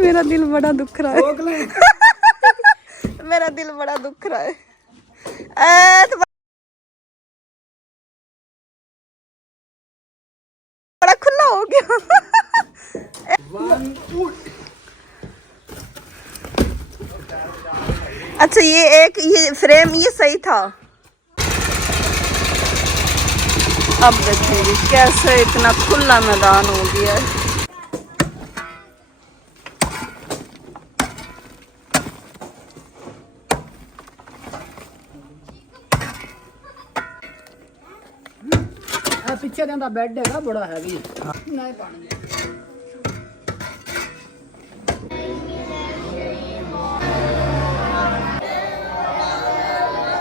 मेरा दिल बड़ा दुख रहा है। मेरा दिल बड़ा दुख रहा है। तो बड़ा खुला हो गया। अच्छा ये फ्रेम ये सही था। अब देखेंगे कैसे इतना खुला मैदान हो गया है। पीछे का बेड है बड़ा हैवी नहीं पानी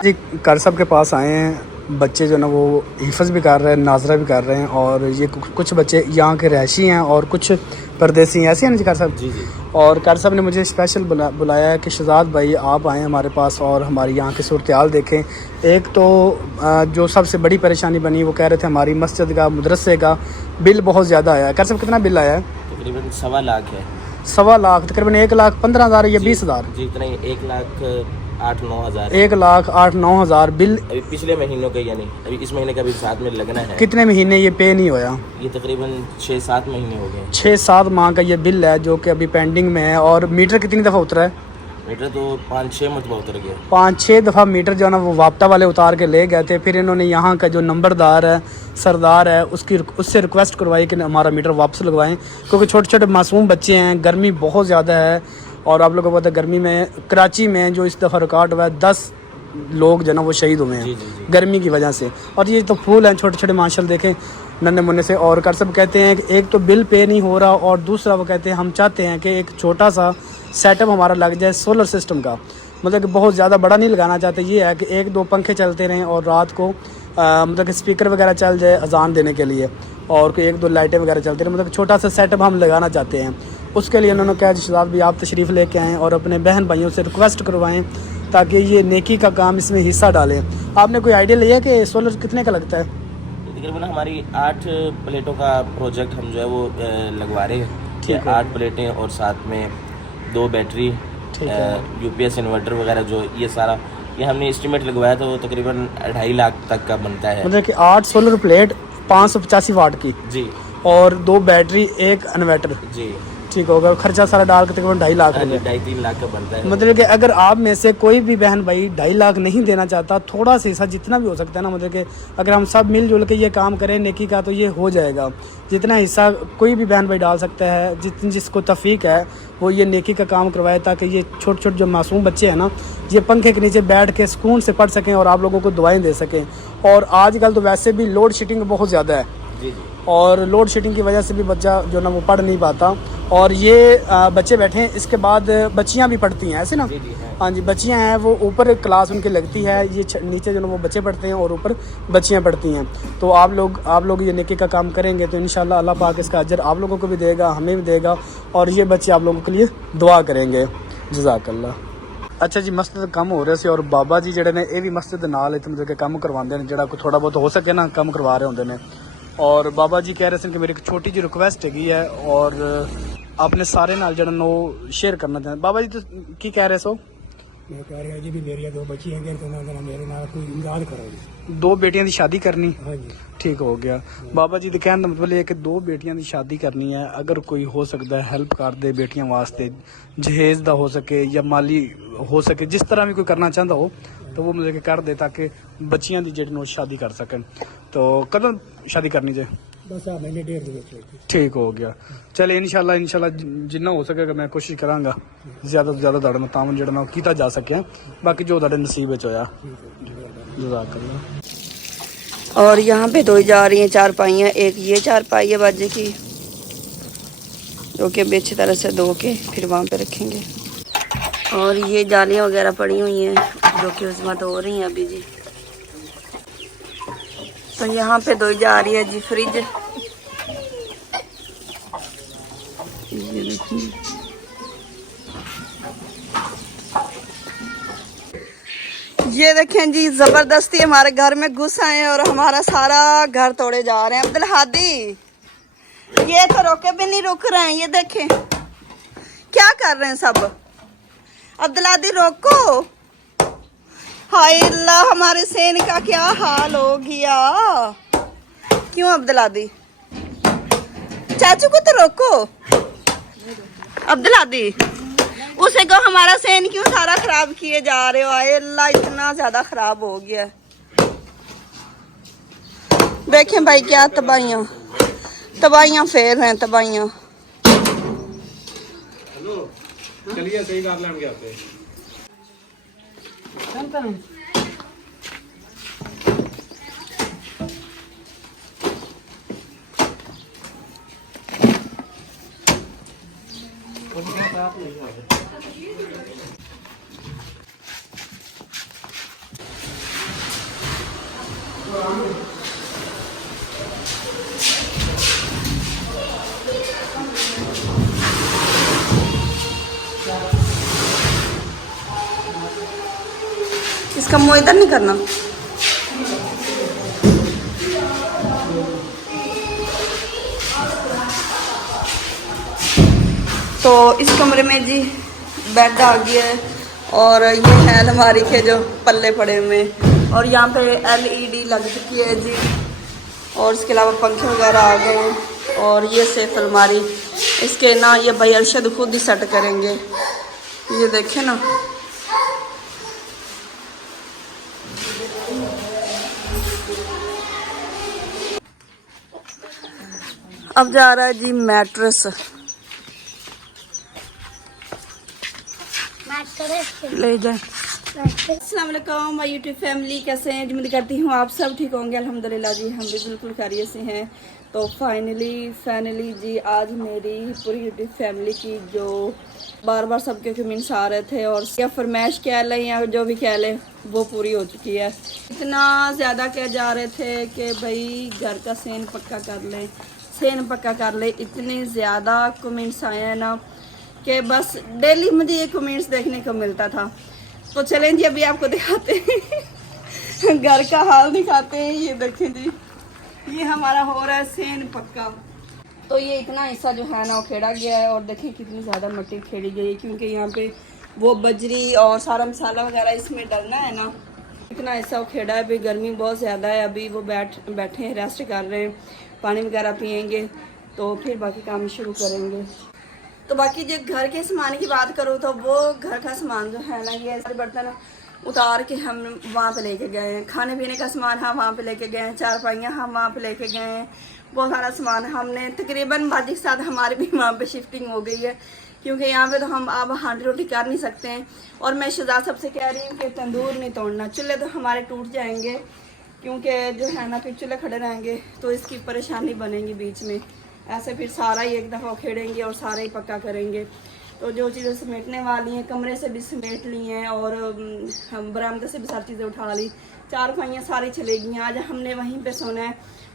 जी कार साहब के पास आए हैं। बच्चे जो ना वो हिफज भी कर रहे हैं, नाजरा भी कर रहे हैं, और ये कुछ बच्चे यहाँ के रहशी हैं और कुछ परदेसी हैं, ऐसे हैं ना जी कार साहब? जी जी। और कार साहब ने मुझे स्पेशल बुलाया है कि शहजाद भाई आप आएँ हमारे पास और हमारी यहाँ की सूरत हाल देखें। एक तो जो सबसे बड़ी परेशानी बनी वो कह रहे थे हमारी मस्जिद का मदरसे का बिल बहुत ज़्यादा आया है। कार साहब कितना बिल आया है? तकरीबन 1.25 लाख है। 1.25 लाख, तकरीबन 1,15,000 या 20,000? जी इतना ही, 1,08,09 हज़ार। 1,08,09,000 बिल अभी पिछले महीनों का, यानी अभी इस महीने का भी साथ में लगना है। कितने महीने ये पे नहीं होया? ये तकरीबन 6-7 महीने हो गए। 6-7 माह का ये बिल है जो कि अभी पेंडिंग में है। और मीटर कितनी दफ़ा उतरा है? मीटर तो 5-6 मरतबा उतर गया। 5-6 दफ़ा मीटर जो है ना वो वापटा वाले उतार के ले गए थे। फिर इन्होंने यहाँ का जो नंबरदार है, सरदार है, उससे रिक्वेस्ट करवाई कि हमारा मीटर वापस लगवाएं, क्योंकि छोटे छोटे मासूम बच्चे हैं, गर्मी बहुत ज़्यादा है। और आप लोगों को पता है गर्मी में कराची में जो इस दफ़ा रिकॉर्ड हुआ है 10 लोग जो ना वो शहीद हुए हैं गर्मी की वजह से। और ये तो फूल हैं छोटे छोटे माशाल्लाह देखें नन्हे मुन्ने से। और कर सब कहते हैं कि एक तो बिल पे नहीं हो रहा, और दूसरा वो कहते हैं हम चाहते हैं कि एक छोटा सा सेटअप हमारा लग जाए सोलर सिस्टम का, मतलब कि बहुत ज़्यादा बड़ा नहीं लगाना चाहते। ये है कि 1-2 पंखे चलते रहें और रात को मतलब कि स्पीकर वगैरह चल जाए अजान देने के लिए, और कोई 1-2 लाइटें वगैरह चलती रहें, मतलब छोटा सा सेटअप हम लगाना चाहते हैं। उसके लिए उन्होंने कहा शहजाद भी आप तशरीफ़ लेके आएँ और अपने बहन भाइयों से रिक्वेस्ट करवाएँ ताकि ये नेकी का काम इसमें हिस्सा डालें। आपने कोई आइडिया लिया कि सोलर कितने का लगता है? तकरीबन हमारी 8 प्लेटों का प्रोजेक्ट हम जो है वो लगवा रहे हैं। ठीक है, 8 प्लेटें और साथ में 2 बैटरी, UPS इन्वर्टर वगैरह, जो ये सारा ये हमने एस्टिमेट लगवाया तो तकरीबन 2.5 लाख तक का बनता है। मतलब कि 8 सोलर प्लेट 585 वाट की जी, और 2 बैटरी, 1 इन्वर्टर जी, ठीक होगा। खर्चा सारा डाल के तकरीबन 2.5 लाख रुपये, 2.5-3 लाख का बनता है। मतलब कि अगर आप में से कोई भी बहन भाई 2.5 लाख नहीं देना चाहता, थोड़ा सा हिस्सा जितना भी हो सकता है ना, मतलब कि अगर हम सब मिलजुल के ये काम करें नेकी का तो ये हो जाएगा। जितना हिस्सा कोई भी बहन भाई डाल सकता है, जिसको तौफीक है वो ये नेकी का काम करवाए, ताकि ये छोटे छोटे जो मासूम बच्चे हैं ना ये पंखे के नीचे बैठ के सुकून से पढ़ सकें और आप लोगों को दुआएं दे सकें। और आजकल तो वैसे भी लोड शेडिंग बहुत ज़्यादा है, जी जी, और लोड शेडिंग की वजह से भी बच्चा जो ना वो पढ़ नहीं पाता। और ये बच्चे बैठे हैं, इसके बाद बच्चियां भी पढ़ती हैं, ऐसे ना? जी जी, हाँ जी, बच्चियां हैं, वो ऊपर क्लास उनकी लगती है, ये नीचे जो ना वो बच्चे पढ़ते हैं और ऊपर बच्चियां पढ़ती हैं। तो आप लोग ये नेकी का काम करेंगे तो इंशाल्लाह अल्लाह पाक इसका अजर आप लोगों को भी देगा, हमें भी देगा, और ये बच्चे आप लोगों के लिए दुआ करेंगे। जज़ाकल्लाह। अच्छा जी, मस्जिद कम हो रहे थे और बाबा जी जेडे ने ये भी मस्जिद नाल मतलब कि काम करवाते हैं, जो थोड़ा बहुत हो सके ना काम करवा रहे होंगे ने। और बाबा जी कह रहे थे कि मेरी एक छोटी जी रिक्वेस्ट है और आपने सारे नाल जड़ा नो शेयर करना चाहते। बाबा जी तो की कह रहे सो? मैं कह रहा जी भी मेरी 2 बच्ची हैं तो मेरे नाल कोई इमदाद करो। 2 बेटियां की शादी करनी? हाँ जी, ठीक हो गया। बाबा जी के कहने का मतलब ये कि 2 बेटियां की शादी करनी है, अगर कोई हो सकता है हेल्प कर दे बेटियां वास्ते, जहेज दा हो सके या माली हो सके, जिस तरह भी कोई करना चाहता हो तो वो मुझे कर दे ताकि बच्चियां की जेडी शादी कर सकें। तो कदों शादी करनी चाहिए? बस आ महीने 1.5 ठीक हो गया। चले इंशाल्लाह जिन्ना हो सकेगा मैं कोशिश करांगा ज़्यादा तो ज़्यादा तुहाडे नाल तावन जेड़ा ना कीता जा सके, बाकी जो तुहाडे नसीब विच होया। जज़ाकल्लाह। और यहाँ पे धोई जा रही हैं चारपाइयाँ। एक ये चारपाई है बाजे की जो कि अच्छी तरह से धो के फिर वहाँ पे रखेंगे। और ये जालियाँ वगैरह पड़ी हुई हैं जो कि उसमें धो रही हैं अभी जी। तो यहाँ पे धोई जा रही है जी फ्रिज। ये देखें जी, जबरदस्ती हमारे घर में घुस आए और हमारा सारा घर तोड़े जा रहे हैं। अब्दुल हादी ये तो रोके भी नहीं रुक रहे हैं। ये देखें क्या कर रहे हैं सब? अब्दुलादी रोको। हाय अल्लाह, हमारे सेन का क्या हाल हो गया। क्यों अब्दुलादी? चाचू को तो रोको। अब्दुलादी, उसे को हमारा सेन क्यों सारा खराब किए जा रहे हो? हाय अल्लाह, इतना ज्यादा खराब हो गया। देखें भाई क्या तबाहियां फेर रहे हैं, तबाहियां। चलिए सही कर लेंगे आपसे। इसका मुंह इधर नहीं करना। तो इस कमरे में जी बेड आ गया है और ये है अलमारी के जो पल्ले पड़े हुए हैं और यहाँ पे LED लग चुकी है जी और इसके अलावा पंखे वगैरह आ गए हैं और ये सेफ अलमारी इसके ना ये भाई अरशद खुद ही सेट करेंगे। ये देखें ना, अब जा रहा है जी मैट्रेस ले जाए। अस्सलाम वालेकुम माय यूट्यूब फैमिली, कैसे हैं? उम्मीद करती हूँ आप सब ठीक होंगे। अल्हम्दुलिल्लाह जी, हम भी बिल्कुल खैरियत से हैं। तो फाइनली जी आज मेरी पूरी यूट्यूब फैमिली की जो बार बार सबके कमेंट्स आ रहे थे और क्या फरमाइश कह लें या जो भी कह लें वो पूरी हो चुकी है। इतना ज़्यादा कह जा रहे थे कि भाई घर का सेन पक्का कर ले। इतने ज़्यादा कमेंट्स आए हैं ना कि बस डेली मुझे ये कमेंट्स देखने को मिलता था। तो चलें जी अभी आपको दिखाते हैं घर का हाल दिखाते हैं। ये देखें जी, ये हमारा हो रहा है सेन पक्का। तो ये इतना हिस्सा जो है ना वो खेड़ा गया है और देखें कितनी ज़्यादा मिट्टी खेड़ी गई है क्योंकि यहाँ पे वो बजरी और सारा मसाला वगैरह इसमें डलना है ना। इतना हिस्सा वो खेड़ा है। अभी गर्मी बहुत ज़्यादा है। अभी वो बैठे हैं, रेस्ट कर रहे हैं, पानी वगैरह पियेंगे तो फिर बाकी काम शुरू करेंगे। तो बाकी जो घर के सामान की बात करूँ तो वो घर का सामान जो है ना, ये सारे बर्तन उतार के हम वहाँ पे लेके गए हैं। खाने पीने का सामान हम वहाँ पे लेके गए हैं, चारपाइयाँ हम वहाँ पे लेके गए हैं, बहुत सारा सामान हमने तकरीबन बाजी के साथ हमारी भी वहाँ पे शिफ्टिंग हो गई है क्योंकि यहाँ पे तो हम अब हांडी रोटी कर नहीं सकते हैं। और मैं शहजाद सबसे कह रही हूँ कि तंदूर नहीं तोड़ना, चूल्हे तो हमारे टूट जाएंगे क्योंकि जो है ना फिर चूल्हे खड़े रहेंगे तो इसकी परेशानी बनेगी बीच में। ऐसे फिर सारा ही एक दफ़ा खेड़ेंगे और सारा ही पक्का करेंगे। तो जो चीज़ें समेटने वाली हैं, कमरे से भी समेट ली हैं और हम बरामदे से भी सारी चीज़ें उठा ली, चारपाइयाँ सारी चलेगी। आज हमने वहीं पे सोना है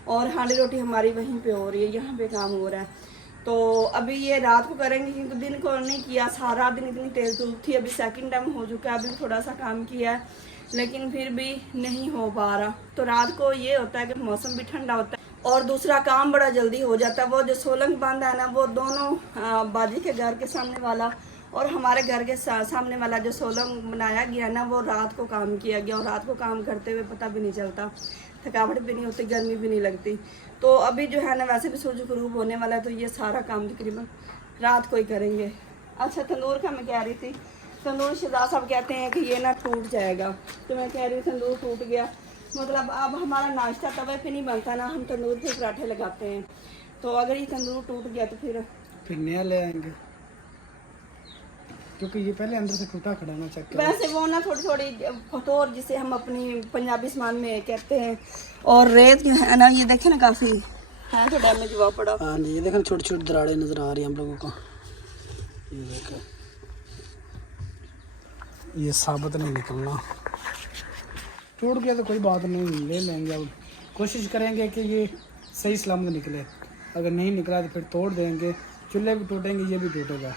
और हांडी रोटी हमारी वहीं पे हो रही है, यहाँ पे काम हो रहा है। तो अभी ये रात को करेंगे क्योंकि दिन को नहीं किया, सारा दिन इतनी तेज़ धूप थी। अभी सेकंड टाइम हो चुका है, अभी थोड़ा सा काम किया है लेकिन फिर भी नहीं हो पा रहा। तो रात को ये होता है कि मौसम भी ठंडा होता है और दूसरा काम बड़ा जल्दी हो जाता है। वो जो सोलंग बांध है ना, वो दोनों बाजी के घर के सामने वाला और हमारे घर के सामने वाला जो सोलंग बनाया गया ना, वो रात को काम किया गया और रात को काम करते हुए पता भी नहीं चलता, थकावट भी नहीं होती, गर्मी भी नहीं लगती। तो अभी जो है ना वैसे भी सूरज गुरूब होने वाला है तो ये सारा काम तकरीबन रात को ही करेंगे। अच्छा, तंदूर का मैं कह रही थी, तंदूर शहजाद साहब कहते हैं कि ये ना टूट जाएगा, तो मैं कह रही हूँ तंदूर टूट गया मतलब अब हमारा नाश्ता तवे पे नहीं बनता ना, हम तंदूर पे पराठे लगाते हैं। तो अगर ये तंदूर टूट गया तो फिर नया ले आएंगे क्योंकि ये पहले अंदर से टूटा खड़ा ना चेक। वैसे वो ना थोड़ी थोड़ी फतोर जिसे हम अपनी पंजाबी सामान में कहते हैं। और रेत जो है ना, ये देखे ना काफ़ी है तो डैमेज हुआ पड़ा। हाँ ये देखें छोटी छोटी दरारें नज़र आ रही हैं हम लोगों को। ये देखें, ये साबित नहीं निकलना, टूट गया तो कोई बात नहीं, ले लेंगे। अब कोशिश करेंगे कि ये सही सलामत निकले, अगर नहीं निकला तो फिर तोड़ देंगे। चूल्हे भी टूटेंगे, ये भी टूटेगा।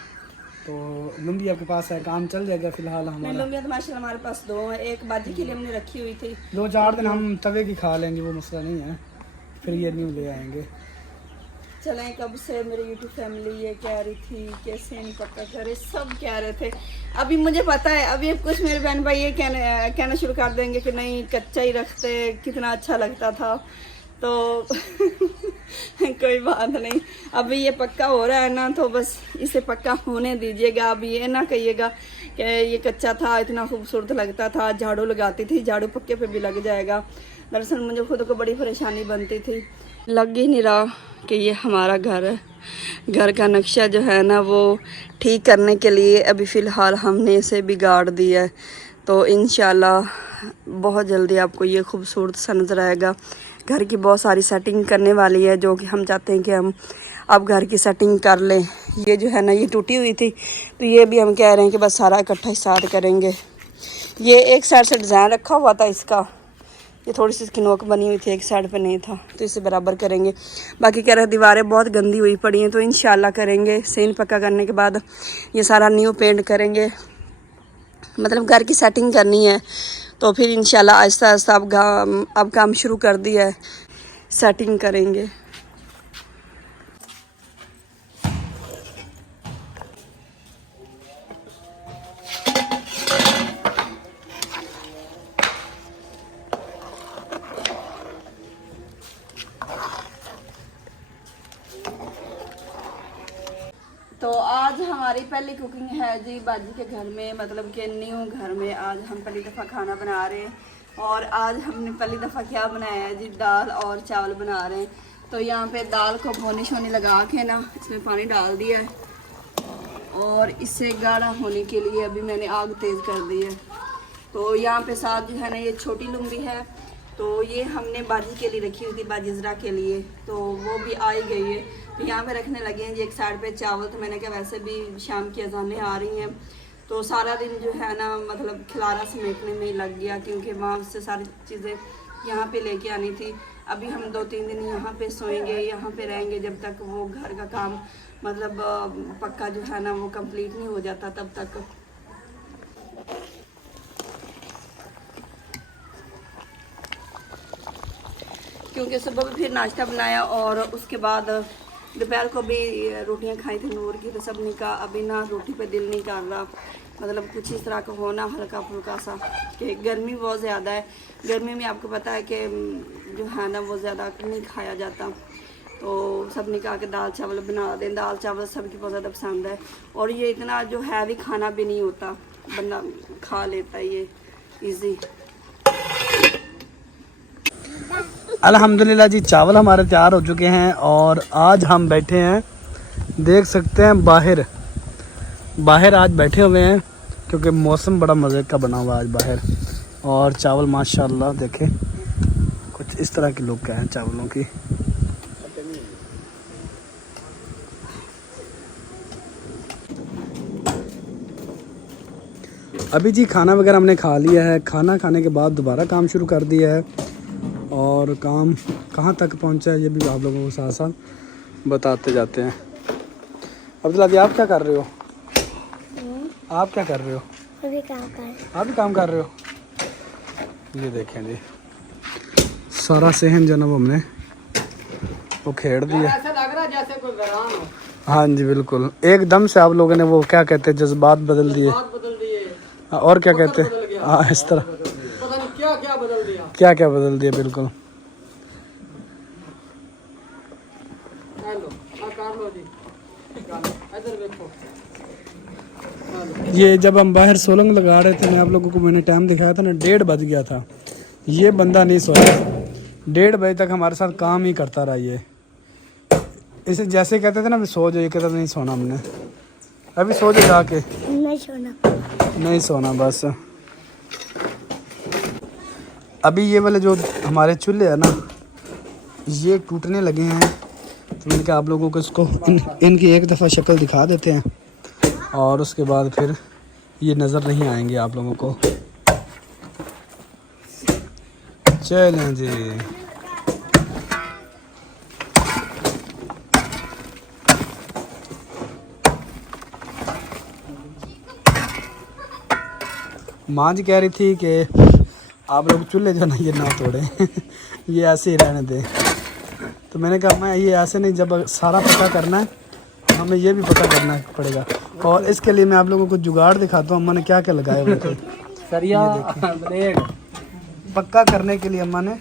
तो लुंगी आपके पास है, काम चल जाएगा फिलहाल हमारा। लुंगियाँ तो माशाल्लाह हमारे पास 2 हैं, एक बाजी के लिए हमने रखी हुई थी। 2-4 दिन हम तवे की खा लेंगे, वो मसला नहीं है, फिर ये न्यू ले आएंगे। चलें कब से मेरी यूट्यूब फैमिली ये कह रही थी कि सेन पक्का करे, सब कह रहे थे। अभी मुझे पता है अभी कुछ मेरे बहन भाई ये कहना शुरू कर देंगे कि नहीं कच्चा ही रखते, कितना अच्छा लगता था। तो कोई बात नहीं, अभी ये पक्का हो रहा है ना, तो बस इसे पक्का होने दीजिएगा। अभी ये ना कहिएगा कि ये कच्चा था, इतना खूबसूरत लगता था, झाड़ू लगाती थी, झाड़ू पक्के पे भी लग जाएगा। दरअसल मुझे खुद को बड़ी परेशानी बनती थी, लग ही नहीं रहा कि ये हमारा घर है। घर का नक्शा जो है ना वो ठीक करने के लिए अभी फ़िलहाल हमने इसे बिगाड़ दिया है। तो इंशाल्लाह बहुत जल्दी आपको ये खूबसूरत सा नज़र आएगा। घर की बहुत सारी सेटिंग करने वाली है, जो कि हम चाहते हैं कि हम अब घर की सेटिंग कर लें। ये जो है ना ये टूटी हुई थी, तो ये भी हम कह रहे हैं कि बस सारा इकट्ठा ही साथ करेंगे। ये एक साइड से डिज़ाइन रखा हुआ था इसका, ये थोड़ी सी इसकी नोक बनी हुई थी, एक साइड पे नहीं था, तो इसे बराबर करेंगे। बाकी कह रहे दीवारें बहुत गंदी हुई पड़ी हैं, तो इंशाल्लाह करेंगे। सेन पक्का करने के बाद ये सारा न्यू पेंट करेंगे, मतलब घर की सेटिंग करनी है। तो फिर इंशाल्लाह आहिस्ता आहिस्ता अब काम शुरू कर दिया है, सेटिंग करेंगे। तो आज हमारी पहली कुकिंग है जी बाजी के घर में, मतलब कि न्यू घर में। आज हम पहली दफ़ा खाना बना रहे हैं, और आज हमने पहली दफ़ा क्या बनाया है जी, दाल और चावल बना रहे हैं। तो यहाँ पे दाल को भोनी शोनी लगा के ना इसमें पानी डाल दिया है, और इससे गाढ़ा होने के लिए अभी मैंने आग तेज़ कर दी है। तो यहाँ पे साथ जो है ना ये छोटी लुंगी है, तो ये हमने बाजी के लिए रखी हुई थी, बाजिजरा के लिए, तो वो भी आई गई है। तो यहाँ पे रखने लगे हैं जी एक साइड पे चावल। तो मैंने कहा वैसे भी शाम की अज़ानें आ रही हैं, तो सारा दिन जो है ना मतलब खिलारा समेटने में ही लग गया, क्योंकि वहाँ से सारी चीज़ें यहाँ पे लेके आनी थी। अभी हम 2-3 दिन यहाँ पे सोएंगे, यहाँ पे रहेंगे जब तक वो घर का काम मतलब पक्का जो है ना वो कंप्लीट नहीं हो जाता तब तक। क्योंकि सुबह भी फिर नाश्ता बनाया, और उसके बाद दोपहर को भी रोटियां खाई थी नूर की। तो सब ने कहा अभी ना रोटी पे दिल नहीं कर रहा, मतलब कुछ इस तरह का होना हल्का फुल्का सा, कि गर्मी बहुत ज़्यादा है। गर्मी में आपको पता है कि जो है ना वो ज़्यादा नहीं खाया जाता। तो सब ने कहा कि दाल चावल बना दें। दाल चावल सबकी बहुत ज़्यादा पसंद है, और ये इतना जो हैवी खाना भी नहीं होता, बंदा खा लेता है ये ईजी। अल्हम्दुलिल्लाह जी, चावल हमारे तैयार हो चुके हैं, और आज हम बैठे हैं, देख सकते हैं बाहर आज बैठे हुए हैं, क्योंकि मौसम बड़ा मज़े का बना हुआ आज बाहर। और चावल माशाल्लाह देखें कुछ इस तरह की लुक है चावलों की। अभी जी खाना वगैरह हमने खा लिया है। खाना खाने के बाद दोबारा काम शुरू कर दिया है, और काम कहाँ तक पहुँचा है ये भी आप लोगों को साथ साथ बताते जाते हैं। अब्दुल्ला जी आप क्या कर रहे हो? आप क्या कर रहे हो? अभी काम कर। आप भी काम कर रहे हो? ये देखें जी सारा सहन जो ना वो हमने वो खेड़ दिया। ऐसा लग रहा है जैसे कोई वीरान हो। हाँ जी बिल्कुल, एकदम से आप लोगों ने वो क्या कहते हैं जज्बात बदल दिए। और क्या कहते हैं, हाँ इस तरह पता नहीं क्या क्या बदल दिया, क्या क्या बदल दिया बिल्कुल। ये जब हम बाहर सोलंग लगा रहे थे, मैं आप लोगों को मैंने टाइम दिखाया था ना, 1:30 बज गया था। ये बंदा नहीं सोया, 1:30 बजे तक हमारे साथ काम ही करता रहा। ये इसे जैसे कहते थे ना सो जाओ, ये कहता नहीं सोना हमने, अभी सो जाओ जाके, नहीं सोना बस। अभी ये वाले जो हमारे चूल्हे हैं ना ये टूटने लगे हैं, तो मैंने कहा आप लोगों को इसको इनकी एक दफ़ा शक्ल दिखा देते हैं, और उसके बाद फिर ये नज़र नहीं आएंगे आप लोगों को। चलें जी, माँ जी कह रही थी कि आप लोग चूल्हे जो ना ये ना तोड़ें ये ऐसे ही रहने दें। तो मैंने कहा मैं ये ऐसे नहीं, जब सारा पक्का करना है हमें ये भी पक्का करना पड़ेगा। और इसके लिए मैं आप लोगों को जुगाड़ दिखाता हूँ अम्मा ने क्या क्या लगाया हुआ है। सरिया ब्लेड पक्का करने के लिए अम्मा ने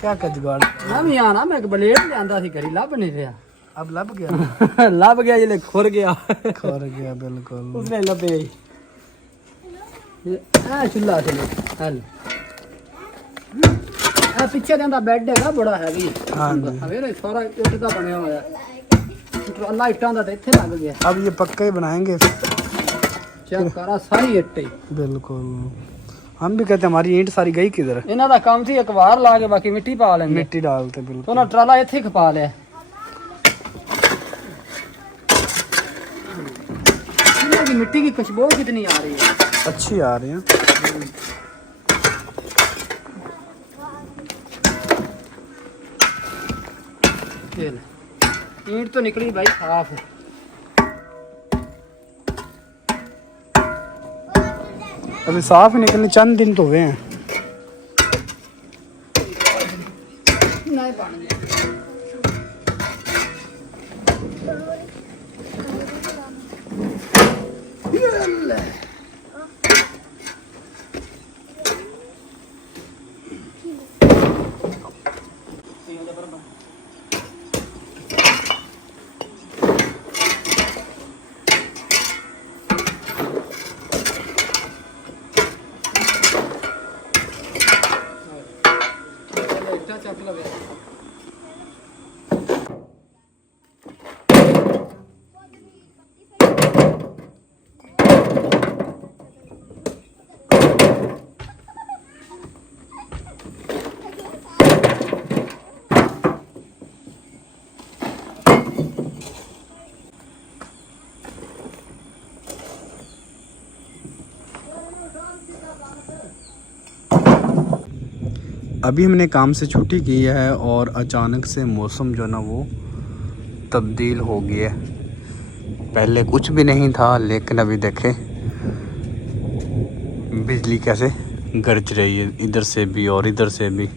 क्या क्या जुगाड़। मैं भी आना, मैं एक ब्लेड लियांदा सी करी लभ नहीं रहा। अब लग गया लभ गया जिले खुर गया खर गया बिल्कुल। उसने लभे आ चुल्ला चले हल आ पीछे देंदा बेड हैगा बड़ा हैवी। हाँ जी। हवे सारा इट दा बनया होया ट्राला इटां दा ते इत्थे लग गया। अब ये पक्का ही बनाएंगे चेक करा सारी इट ही बिल्कुल। हम भी कहते हैं हमारी ईंट सारी गई किधर। इन्हां दा काम थी एक बार ला के बाकी मिट्टी पा लेंगे। मिट्टी डालते तो बिल्कुल। ना ट्राला इत्थे खपा लिया। इन्हां की मिट्टी की खुशबू कितनी आ रही है। अच्छी आ रही है। ईंट तो निकली भाई साफ। अभी साफ ही निकलने चंद दिन तो हुए हैं। नहीं बन गया। चक लगे अभी हमने काम से छुट्टी की है और अचानक से मौसम जो है ना वो तब्दील हो गया है। पहले कुछ भी नहीं था लेकिन अभी देखें बिजली कैसे गरज रही है, इधर से भी और इधर से भी।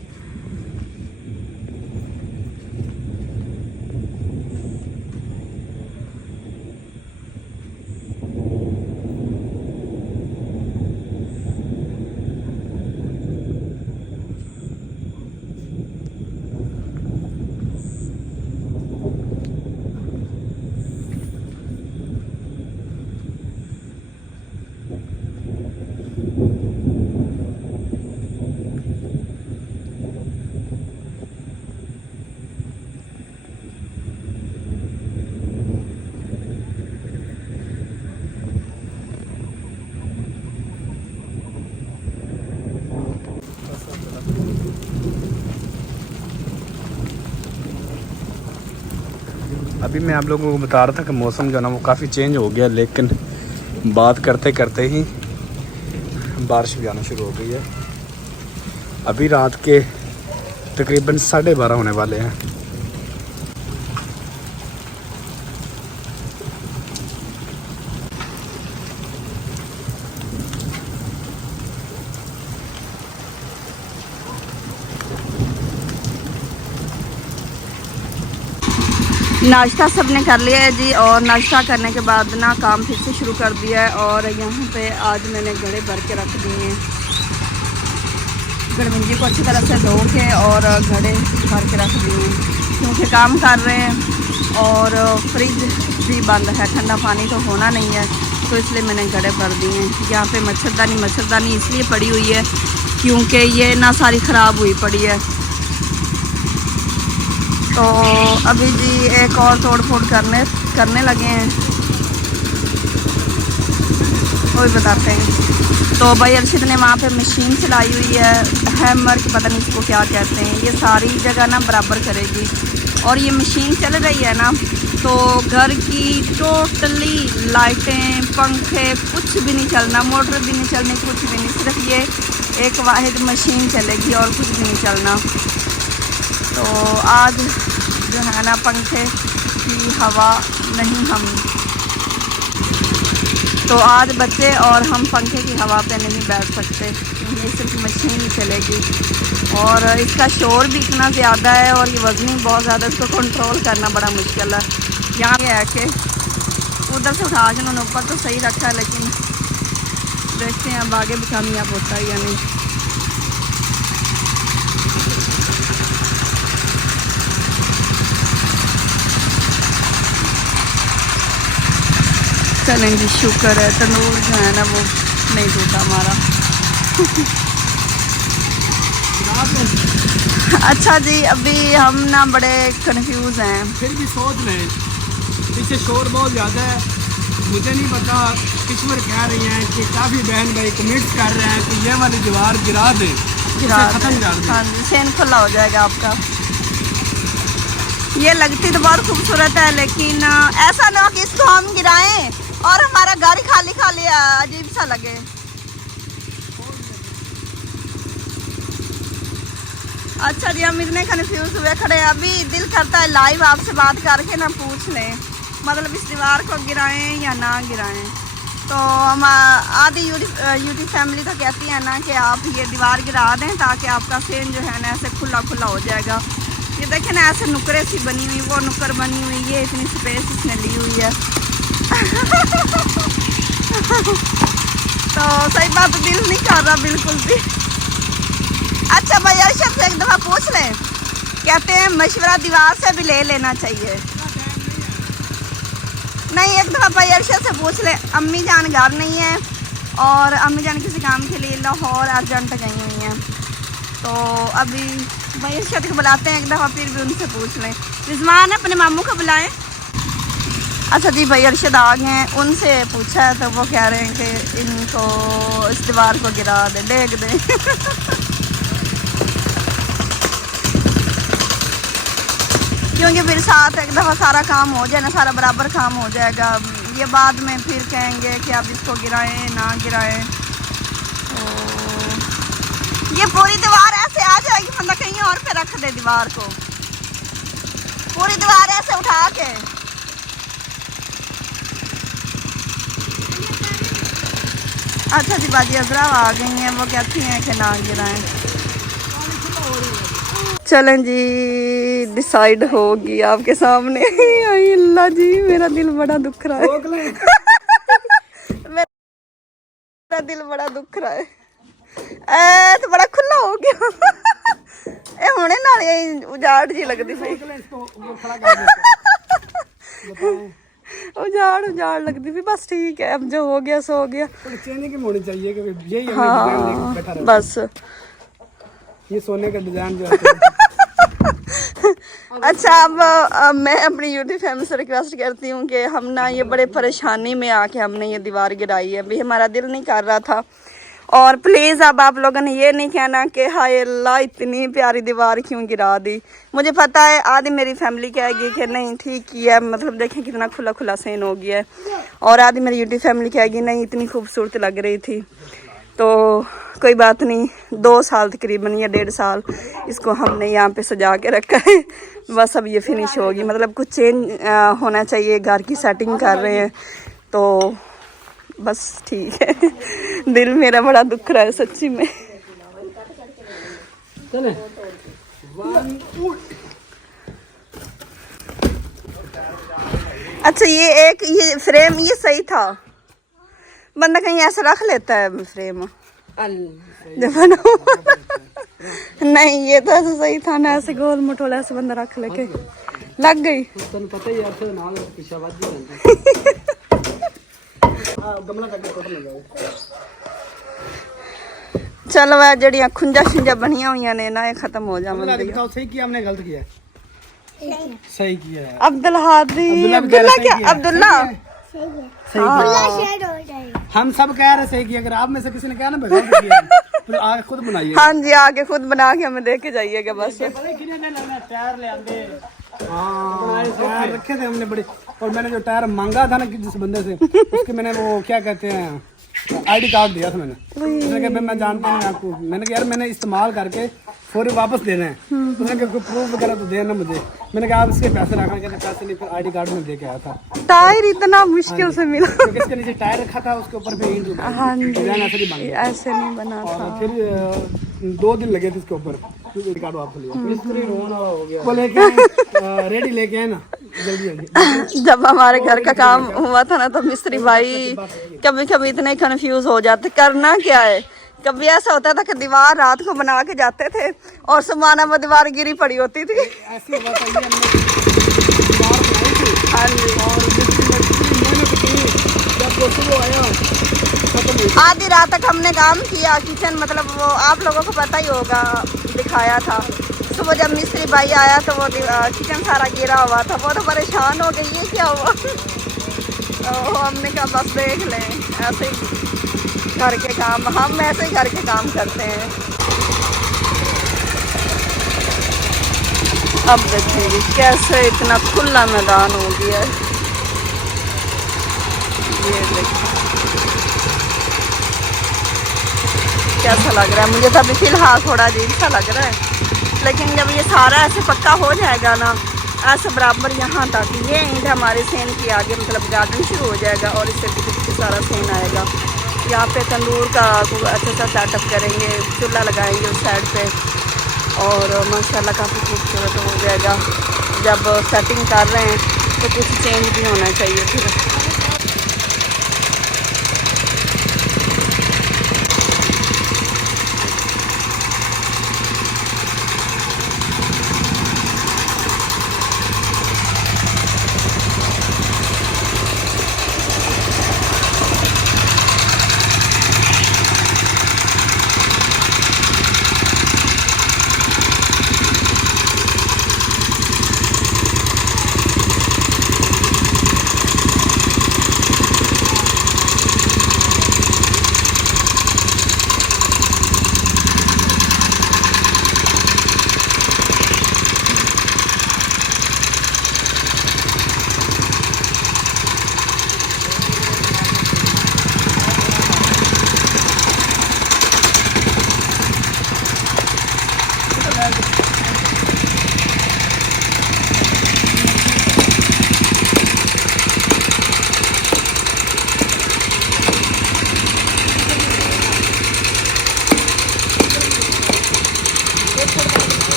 अभी मैं आप लोगों को बता रहा था कि मौसम जो है ना वो काफ़ी चेंज हो गया, लेकिन बात करते करते ही बारिश भी आना शुरू हो गई है। अभी रात के तकरीबन 12:30 होने वाले हैं। नाश्ता सबने कर लिया है जी, और नाश्ता करने के बाद ना काम फिर से शुरू कर दिया है। और यहाँ पे आज मैंने घड़े भर के रख दिए हैं, गड़मिंजी को अच्छी तरह से धो के और घड़े भर के रख दिए हैं, क्योंकि काम कर रहे हैं और फ्रिज भी बंद है, ठंडा पानी तो होना नहीं है, तो इसलिए मैंने घड़े भर दिए हैं। यहाँ पे मच्छरदानी इसलिए पड़ी हुई है क्योंकि ये ना सारी ख़राब हुई पड़ी है। तो अभी जी एक और तोड़ फोड़ करने लगे हैं, वो भी बताते हैं। तो भाई अर्शिद ने वहाँ पे मशीन चलाई हुई है, हैमर की पता नहीं इसको क्या कहते हैं, ये सारी जगह ना बराबर करेगी। और ये मशीन चल रही है ना, तो घर की टोटली लाइटें पंखे कुछ भी नहीं चलना, मोटर भी नहीं चलनी, कुछ भी नहीं, सिर्फ ये एक वाहिद मशीन चलेगी और कुछ भी नहीं चलना। तो आज जो है ना पंखे की हवा नहीं, हम तो आज बच्चे और हम पंखे की हवा पे नहीं बैठ सकते, क्योंकि ये सिर्फ मशीन ही चलेगी। और इसका शोर भी इतना ज़्यादा है और ये वज़नी बहुत ज़्यादा, इसको कंट्रोल करना बड़ा मुश्किल है। यहाँ ये है कि उधर से उठा के उन्होंने ऊपर तो सही रखा है, लेकिन देखते हैं अब आगे भी कामयाब होता है या नहीं। चलें जी, शुक्र है तंदूर जो है ना वो नहीं टूटा हमारा। अच्छा जी, अभी हम ना बड़े कंफ्यूज हैं। फिर भी सोच रहे हैं, पीछे शोर बहुत ज़्यादा है। मुझे नहीं पता, ईश्वर कह रही हैं कि काफ़ी बहन भाई कमेंट्स कर रहे हैं कि ये वाली दीवार गिरा दें, ख़त्म कर दें। हाँ जी, सेन खुला हो जाएगा आपका। ये लगती तो बहुत खूबसूरत है, लेकिन ऐसा ना कि इसको हम गिराएं और हमारा घर खाली खाली अजीब सा लगे। अच्छा जी, हम इतने कन्फ्यूज हुए खड़े, अभी दिल करता है लाइव आपसे बात करके ना पूछ लें, मतलब इस दीवार को गिराएं या ना गिराएं। तो हम आधी यूटी फैमिली तो कहती है ना कि आप ये दीवार गिरा दें ताकि आपका सेन जो है ना ऐसे खुला खुला हो जाएगा। ये देखें ना, ऐसे नुकरे सी बनी हुई, वो नुक्कर बनी हुई, ये इतनी स्पेस इसने ली हुई है। तो सही बात, दिल नहीं कर रहा बिल्कुल भी। अच्छा भाई, अर्शद से एक दफ़ा पूछ लें, कहते हैं मशवरा दीवार से भी ले लेना चाहिए। नहीं, एक दफ़ा भाई अर्शद से पूछ लें। अम्मी जान घर नहीं है और अम्मी जान किसी काम के लिए लाहौर अर्जेंट गई हुई हैं, तो अभी भाई अर्शद को बुलाते हैं एक दफ़ा, फिर भी उनसे पूछ लें। रिजवान अपने मामू को बुलाएं। अच्छा जी, भाई अर्शद आ गए हैं, उनसे पूछा है तो वो कह रहे हैं कि इनको इस दीवार को गिरा दे, डेग दे। क्योंकि फिर साथ एक दफ़ा सारा काम हो जाए ना, सारा बराबर काम हो जाएगा। ये बाद में फिर कहेंगे कि आप इसको गिराएं ना गिराएं। तो ये पूरी दीवार ऐसे आ जाएगी, मतलब कहीं और पे रख दे दीवार को, पूरी दीवार ऐसे उठा के। अच्छा जी, बाजी अजरा आ गई हैं, वो कहती हैं कि ना गिराएं। चलें जी, डिसाइड होगी आपके सामने। अल्लाह जी, मेरा दिल बड़ा दुख रहा है। मेरा दिल बड़ा दुख रहा है। ए तो बड़ा खुला हो गया। ए होने नाल उजाड़ जी लगती थी, उजाड़ लगती थी। बस ठीक है, अब जो हो गया सो हो गया। चेंजिंग होनी चाहिए कि यही हाँ, बस ये सोने का डिजाइन जो है। अच्छा, अब मैं अपनी यूट्यूब फैमिली से रिक्वेस्ट करती हूँ कि हम ना ये बड़े परेशानी में आके हमने ये दीवार गिराई है। अभी हमारा दिल नहीं कर रहा था, और प्लीज़ अब आप लोगों ने ये नहीं कहना कि हाय अल्लाह इतनी प्यारी दीवार क्यों गिरा दी। मुझे पता है आधी मेरी फैमिली कहेगी कि नहीं ठीक किया, मतलब देखें कितना खुला खुला सीन हो गया है, और आधी मेरी यूट्यूब फैमिली कहेगी नहीं इतनी खूबसूरत लग रही थी। तो कोई बात नहीं, 2 साल तकरीबन या 1.5 साल इसको हमने यहाँ पे सजा के रखा है। बस अब ये फिनिश होगी, मतलब कुछ चेंज होना चाहिए, घर की सेटिंग कर रहे हैं, तो बस ठीक है। दिल मेरा बड़ा दुख रहा है सच्ची में। अच्छा, ये फ्रेम ये सही था, बंदा कहीं ऐसा रख लेता है फ्रेम नहीं, ये तो ऐसा सही था ना, ऐसे गोल मटोला ऐसे बंदा रख लेके लग गई। पता ही यार, नाल पीछे बाजी गमला चलो वह जड़ियां खुंजा शुंजा बनिया हुई ने ना, ये खत्म हो जाए। सही किया हमने, गलत किया? सही किया है। अब्दुल हादी, अब्दुल्ला क्या, अब्दुल्ला हम सब कह रहे सही किया। अगर आप में से किसी ने कहा ना बगैर तो आगे खुद बनाइए। हाँ जी, आगे खुद बना के हमें दे के जाइएगा बस। टायर ले आंदे, हाँ टायर रखे थे हमने बड़े, और मैंने जो टायर मांगा था ना जिस बंदे से, उसके मैंने वो क्या कहते हैं आईडी कार्ड दिया था मैंने। उसने कहा मैं जानता हूँ आपको। मैंने कहा यार मैंने इस्तेमाल करके फौरी वापस देना है। उसने कहा कोई प्रूफ वगैरह तो देना मुझे। मैंने कहा आप इसके पैसे रखा, कहते पैसे नहीं, फिर आईडी कार्ड में दे के आया था। टायर इतना मुश्किल से मिला क्योंकि इसके नीचे टायर रखा था, उसके ऊपर भी ईंट लगा। हाँ जी, डिजाइन ऐसे नहीं बन गया। ऐसे नहीं बना था। और फिर 2 दिन लगे थे इसके ऊपर, आईडी कार्ड वापस लिया। मिस्त्री रोना हो गया, वो लेके रेडी लेके आए ना जल्दी जल्दी। जब हमारे घर का काम हुआ था ना तो मिस्त्री भाई कभी कभी इतने कंफ्यूज हो जाते करना क्या है। कभी ऐसा होता था कि दीवार रात को बना के जाते थे और सुमाना में दीवार गिरी पड़ी होती थी। ऐसी हुआ था, ये हमने दीवार बनाई थी। हाँ जी। और मिस्त्री ने इतनी मेहनत की, जब वो सुबह आया खत्म हुई। आधी रात तक हमने काम किया किचन, मतलब वो आप लोगों को पता ही होगा, दिखाया था। सुबह जब मिस्त्री भाई आया तो वो किचन सारा गिरा हुआ था। वो तो परेशान हो गई, ये क्या हुआ। तो हमने कहा बस देख लें, ऐसे ही घर के काम, हम ऐसे ही घर के काम करते हैं। अब देखिए कैसे इतना खुला मैदान हो गया है। ये देखिए कैसा लग रहा है। मुझे तो अभी फिलहाल थोड़ा अजीब सा लग रहा है, लेकिन जब ये सारा ऐसे पक्का हो जाएगा ना, ऐसे बराबर यहाँ तक, ये ईंट हमारे सेन के आगे मतलब गार्डन शुरू हो जाएगा और इससे पीछे सारा सेन आएगा। यहाँ पे तंदूर का अच्छा सा सेटअप करेंगे, चूल्हा लगाएंगे उस साइड पे और माशाल्लाह काफ़ी खूबसूरत हो जाएगा। जब सेटिंग कर रहे हैं तो कुछ चेंज भी होना चाहिए फिर।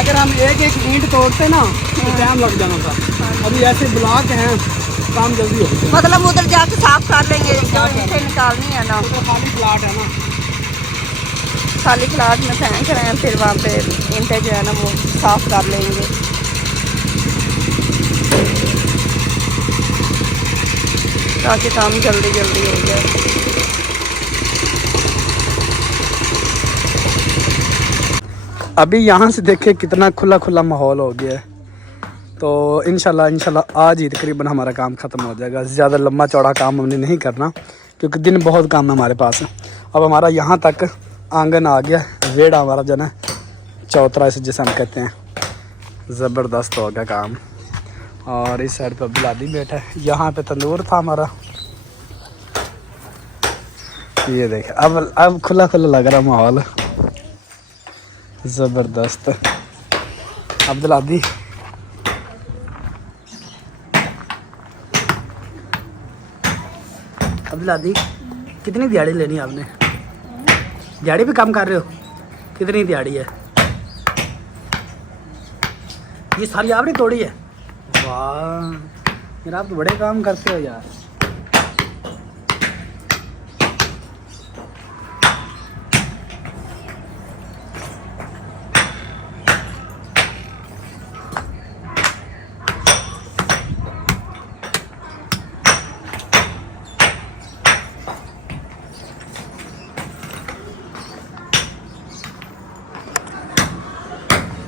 अगर हम एक एक ईंट तोड़ते ना तो टाइम लग जाना था। अभी ऐसे ब्लॉक हैं, काम जल्दी हो गया। मतलब उधर जाके साफ कर लेंगे, जो ईंटें निकालनी है ना, तो खाली प्लाट है ना, खाली प्लाट में फेंक रहे हैं, फिर वहाँ पे ईंटें जो है ना वो साफ कर लेंगे। ताकि काम जल्दी जल्दी हो जाए। अभी यहाँ से देखे कितना खुला खुला माहौल हो गया है। तो इंशाल्लाह आज ही तकरीबन हमारा काम ख़त्म हो जाएगा। ज़्यादा लंबा चौड़ा काम हमने नहीं करना क्योंकि दिन बहुत काम है हमारे पास। अब हमारा यहाँ तक आंगन आ गया, वेड़ हमारा जो है चौतरा जिसे हम कहते हैं। ज़बरदस्त हो गया काम। और इस साइड पर बिलादी बैठा है, यहाँ पे तंदूर था हमारा। ये देखे अब खुला खुला लग रहा माहौल, ज़बरदस्त। अब्दुलादी कितनी दिहाड़ी लेनी है आपने? दिहाड़ी पे काम कर रहे हो? कितनी दिहाड़ी है? ये सारी आपने तोड़ी है? वाह यार, आप तो बड़े काम करते हो यार।